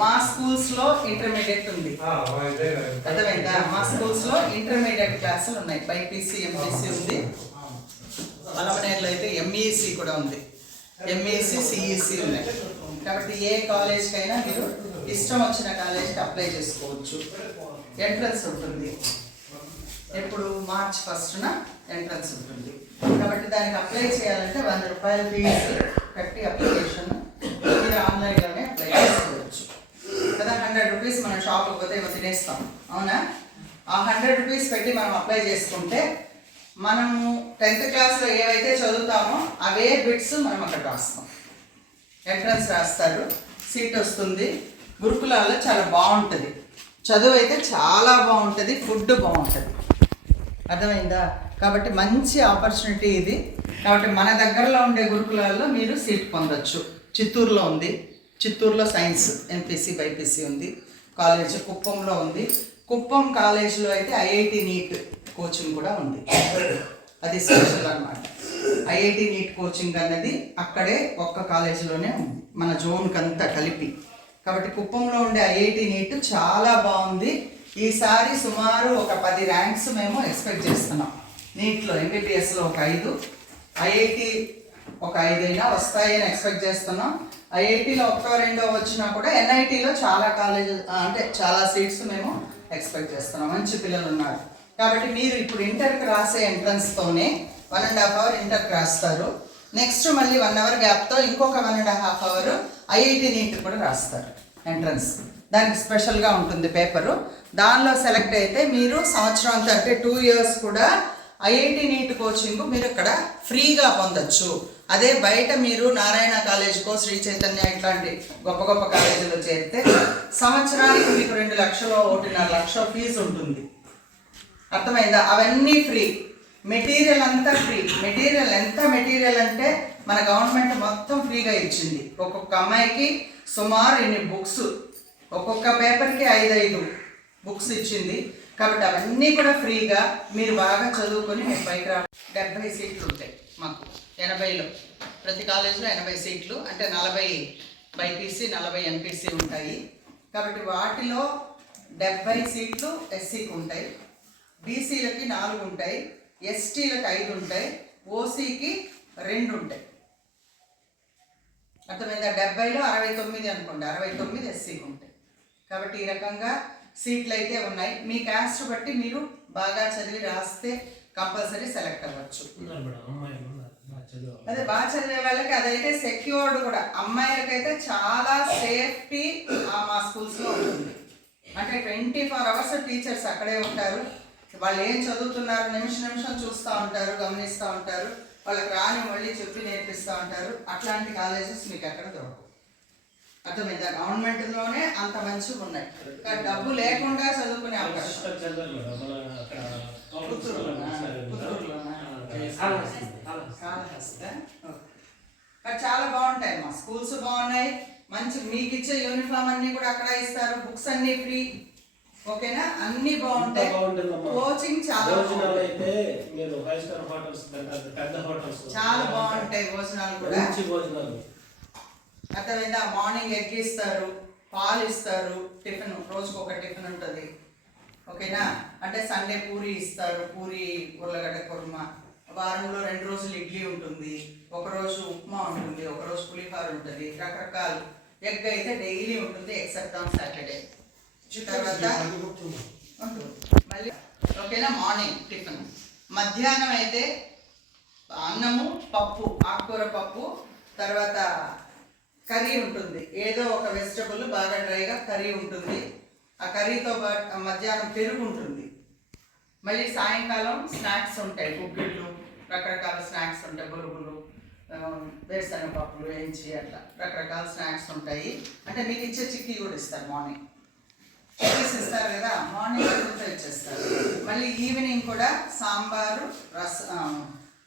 మా స్కూల్స్ లో ఇంటర్మీడియట్ ఉంది, అర్థమైందా? మా స్కూల్స్ లో ఇంటర్మీడియట్ క్లాసులు ఉన్నాయి. బైపీసీ ఎంపీసీ ఉంది, పలమనేరులో అయితే ఎంఈసీ కూడా ఉంది, ఎంఈసీ సిఈసీ ఉన్నాయి. కాబట్టి ఏ కాలేజ్కైనా మీరు ఇష్టం వచ్చిన కాలేజ్కి అప్లై చేసుకోవచ్చు. ఎంట్రన్స్ ఉంటుంది, ఎప్పుడు మార్చ్ 1న ఎంట్రన్స్ ఉంటుంది. కాబట్టి దానికి అప్లై చేయాలంటే 100 రూపాయల ఫీజు కట్టి అప్లికేషన్ మీరు ఆన్లైన్లోనే అప్లై చేసుకోవచ్చు కదా. 100 రూపీస్ మనం షాప్కి పోతే ఏమో తినేస్తాం, అవునా? ఆ 100 రూపీస్ పెట్టి మనం అప్లై చేసుకుంటే మనము 10th క్లాస్లో ఏవైతే చదువుతామో అవే బిట్స్ మనం అక్కడ రాస్తాం. ఎంట్రన్స్ రాస్తారు, సీట్ వస్తుంది. గురుకులాల్లో చాలా బాగుంటుంది, చదువు అయితే చాలా బాగుంటుంది, ఫుడ్ బాగుంటుంది, అర్థమైందా? కాబట్టి మంచి ఆపర్చునిటీ ఇది. కాబట్టి మన దగ్గరలో ఉండే గురుకులాల్లో మీరు సీట్ పొందొచ్చు. చిత్తూరులో ఉంది, చిత్తూరులో సైన్స్ ఎంపీసీ బైపీసీ ఉంది కాలేజ్. కుప్పంలో ఉంది, కుప్పం కాలేజ్లో అయితే ఐఐటి నీట్ కోచింగ్ కూడా ఉంది. అది స్పెషల్ అన్నమాట. ఐఐటి నీట్ కోచింగ్ అన్నది అక్కడే ఒక్క కాలేజీలోనే ఉంది, మన జోన్కి అంతా కలిపి. కాబట్టి కుప్పంలో ఉండే ఐఐటి నీట్ చాలా బాగుంది. ఈసారి సుమారు ఒక 10 ర్యాంక్స్ మేము ఎక్స్పెక్ట్ చేస్తున్నాం. నీట్లో ఎంబీబీఎస్లో ఒక 5, ఐఐటి ఒక 5 అయినా వస్తాయని ఎక్స్పెక్ట్ చేస్తున్నాం. ఐఐటిలో 1-2 వచ్చినా కూడా ఎన్ఐటీలో చాలా కాలేజెస్ అంటే చాలా సీట్స్ మేము ఎక్స్పెక్ట్ చేస్తున్నాం. మంచి పిల్లలు ఉన్నారు. కాబట్టి మీరు ఇప్పుడు ఇంటర్కి రాసే ఎంట్రన్స్తోనే 1.5 అవర్ ఇంటర్కి రాస్తారు. నెక్స్ట్ మళ్ళీ 1 అవర్ గ్యాప్తో ఇంకొక 1.5 అవర్ ఐఐటి నీట్ కూడా రాస్తారు ఎంట్రన్స్. దానికి స్పెషల్గా ఉంటుంది పేపరు. దానిలో సెలెక్ట్ అయితే మీరు సంవత్సరం అంతా అంటే 2 years కూడా ఐఐటి నీట్ కోచింగ్ మీరు ఇక్కడ ఫ్రీగా పొందొచ్చు. అదే బయట మీరు నారాయణ కాలేజ్కో శ్రీ చైతన్య ఇట్లాంటి గొప్ప గొప్ప కాలేజీలో చేరితే సంవత్సరానికి మీకు 2 లక్షలు 1.5 లక్షల ఫీజు ఉంటుంది, అర్థమైందా? అవన్నీ ఫ్రీ. మెటీరియల్ అంతా ఫ్రీ. మెటీరియల్ ఎంత మెటీరియల్ అంటే మన గవర్నమెంట్ మొత్తం ఫ్రీగా ఇచ్చింది. ఒక్కొక్క అమ్మాయికి సుమారు ఇన్ని బుక్స్, ఒక్కొక్క పేపర్కి 5 బుక్స్ ఇచ్చింది. కాబట్టి అవన్నీ కూడా ఫ్రీగా మీరు బాగా చదువుకొని మీరు పైకి రా. 70 సీట్లు ఉంటాయి మాకు, 80లో ప్రతి కాలేజీలో 80 సీట్లు అంటే 40 బైపీసీ 40 ఎంపీసీ ఉంటాయి. కాబట్టి వాటిలో 70 సీట్లు ఎస్సీకి ఉంటాయి, బీసీలకి 4 ఉంటాయి, ఎస్టీలకు 5 ఉంటాయి, ఓసీకి 2 ఉంటాయి, అర్థమైందా? 70లో 69 అనుకోండి, 69 ఎస్సీకి ఉంటాయి. కాబట్టి ఈ రకంగా సీట్లు అయితే ఉన్నాయి. మీ క్యాస్ట్ బట్టి మీరు బాగా చదివి రాస్తే కంపల్సరీ సెలెక్ట్ అవ్వచ్చు. అదే బాగా చదివే వాళ్ళకి అదైతే సెక్యూర్డ్ కూడా. అమ్మాయిలకైతే చాలా సేఫ్టీ మా స్కూల్స్లో ఉంటుంది. అంటే 24 hours టీచర్స్ అక్కడే ఉంటారు. వాళ్ళు ఏం చదువుతున్నారు నిమిషం చూస్తూ ఉంటారు, గమనిస్తూ ఉంటారు. వాళ్ళకి రాని మళ్ళీ చెప్పి నేర్పిస్తూ ఉంటారు. అట్లాంటి కాలేజెస్ మీకు ఎక్కడ దొరకవు, అర్థమైందా? గవర్నమెంట్లోనే అంత మంచిగా ఉన్నాయి. డబ్బు లేకుండా చదువుకునే అవకాశం. చాలా బాగుంటాయి మా స్కూల్స్, బాగున్నాయి. మంచి మీకు ఇచ్చే యూనిఫామ్ అన్ని కూడా అక్కడ ఇస్తారు, బుక్స్ అన్ని ఫ్రీ, ఓకేనా? అన్ని బాగుంటాయి. కోచింగ్ చాలా చాలా బాగుంటాయి. భోజనాలు కూడా అర్థమైందా? మార్నింగ్ ఎగ్ ఇస్తారు, పాలు ఇస్తారు, టిఫిన్ రోజుకు ఒక టిఫిన్ ఉంటుంది, ఓకేనా? అంటే సండే పూరి ఇస్తారు, పూరి ఉర్లగడ్డ కుర్మా. వారంలో 2 రోజులు ఇడ్లీ ఉంటుంది, ఒకరోజు ఉప్మా ఉంటుంది, ఒకరోజు పులిహోర ఉంటుంది, రకరకాలు. ఎగ్ అయితే డైలీ ఉంటుంది ఎక్సెప్ట్ ఆన్ సాటర్డే. తర్వాత మళ్ళీ ఓకేనా మార్నింగ్ టిఫిన్. మధ్యాహ్నం అయితే అన్నము, పప్పు, ఆకుకూర పప్పు, తర్వాత కర్రీ ఉంటుంది, ఏదో ఒక వెజిటబుల్ బాగా డ్రైగా కర్రీ ఉంటుంది. ఆ కర్రీతో పాటు మధ్యాహ్నం పెరుగు ఉంటుంది. మళ్ళీ సాయంకాలం స్నాక్స్ ఉంటాయి, గుగ్గిళ్ళు, రకరకాల స్నాక్స్ ఉంటాయి, బొరుగులు, వేరుశనగ పప్పులు వేయించి అట్లా రకరకాల స్నాక్స్ ఉంటాయి. అంటే మీకు ఇచ్చే చిక్కీ కూడా ఇస్తారు, మార్నింగ్ చిక్కీస్ ఇస్తారు కదా, మార్నింగ్ కూడా ఇచ్చేస్తారు. మళ్ళీ ఈవినింగ్ కూడా సాంబారు,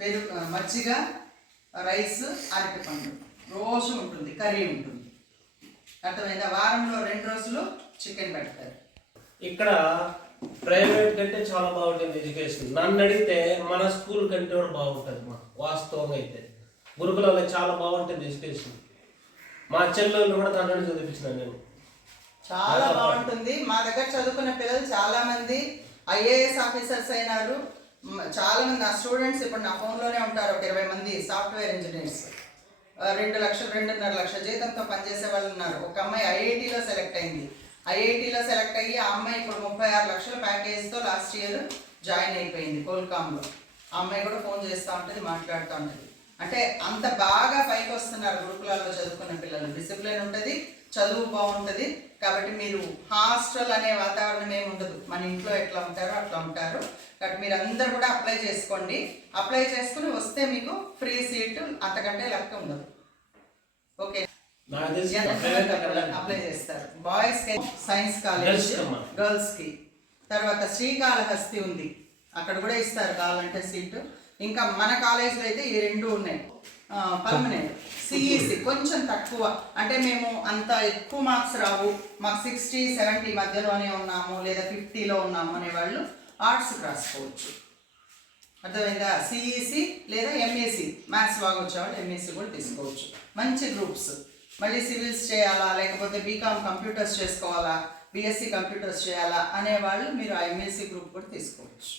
పెరుగు, మజ్జిగ, రైస్, అరటిపండు రోజు ఉంటుంది, కర్రీ ఉంటుంది, అర్థమైందా? వారంలో 2 రోజులు చికెన్ పెడతారు. ఇక్కడ ప్రైవేట్ కంటే చాలా బాగుంటుంది ఎడ్యుకేషన్. నన్ను అడిగితే మన స్కూల్ కంటే కూడా బాగుంటుంది. మా వాస్తవంగా అయితే గురుకులంలో చాలా బాగుంటుంది ఎడ్యుకేషన్. మా చెల్లెళ్ళు కూడా దాంట్లో చదివించినాను నేను. చాలా బాగుంటుంది. మా దగ్గర చదువుకున్న పిల్లలు చాలా మంది ఐఏఎస్ ఆఫీసర్స్ అయినారు. చాలా మంది నా స్టూడెంట్స్ ఇప్పుడు నా ఫోన్లోనే ఉంటారు. ఒక 20 మంది సాఫ్ట్వేర్ ఇంజనీర్స్, 2 లక్షలు 2.5 లక్షల జీతంతో పనిచేసే వాళ్ళు ఉన్నారు. ఒక అమ్మాయి ఐఐటీలో సెలెక్ట్ అయింది. ఐఐటీలో సెలెక్ట్ అయ్యి ఆ అమ్మాయి ఇప్పుడు 36 లక్షల ప్యాకేజ్తో లాస్ట్ ఇయర్ జాయిన్ అయిపోయింది కోల్కామ్లో. ఆ అమ్మాయి కూడా ఫోన్ చేస్తూ ఉంటుంది, మాట్లాడుతూ ఉంటుంది. అంటే అంత బాగా పైకి వస్తున్నారు గురుకులాల్లో చదువుకున్న పిల్లలు. డిసిప్లిన్ ఉంటుంది, చదువు బాగుంటుంది. కాబట్టి మీరు హాస్టల్ అనే వాతావరణం ఏమి ఉండదు. మన ఇంట్లో ఎట్లా ఉంటారో అట్లా ఉంటారు. కాబట్టి మీరు అందరు కూడా అప్లై చేసుకోండి. అప్లై చేసుకుని వస్తే మీకు ఫ్రీ సీటు, అంతకంటే లెక్క ఉండదు. ఓకే, అప్లై చేస్తారు. బాయ్స్ కి సైన్స్ కాలేజ్, గర్ల్స్ కి. తర్వాత శ్రీకాళహస్తి ఉంది, అక్కడ కూడా ఇస్తారు కావాలంటే సీటు. ఇంకా మన కాలేజ్లో అయితే ఈ 2 ఉన్నాయి. పర్మనెంట్ సిఈసి కొంచెం తక్కువ, అంటే మేము అంత ఎక్కువ మార్క్స్ రావు, మాకు 60, 70 మధ్యలోనే ఉన్నాము లేదా 50లో ఉన్నాము అనేవాళ్ళు ఆర్ట్స్కి రాసుకోవచ్చు. అర్థమైందా? సిఈసి లేదా ఎంఈసి, మ్యాథ్స్ బాగా వచ్చేవాళ్ళు ఎంఈసి కూడా తీసుకోవచ్చు. మంచి గ్రూప్స్. మళ్ళీ సివిల్స్ చేయాలా లేకపోతే బీకామ్ కంప్యూటర్స్ చేసుకోవాలా, బీఎస్సీ కంప్యూటర్స్ చేయాలా అనేవాళ్ళు మీరు ఆ ఎంఈసి గ్రూప్ కూడా తీసుకోవచ్చు.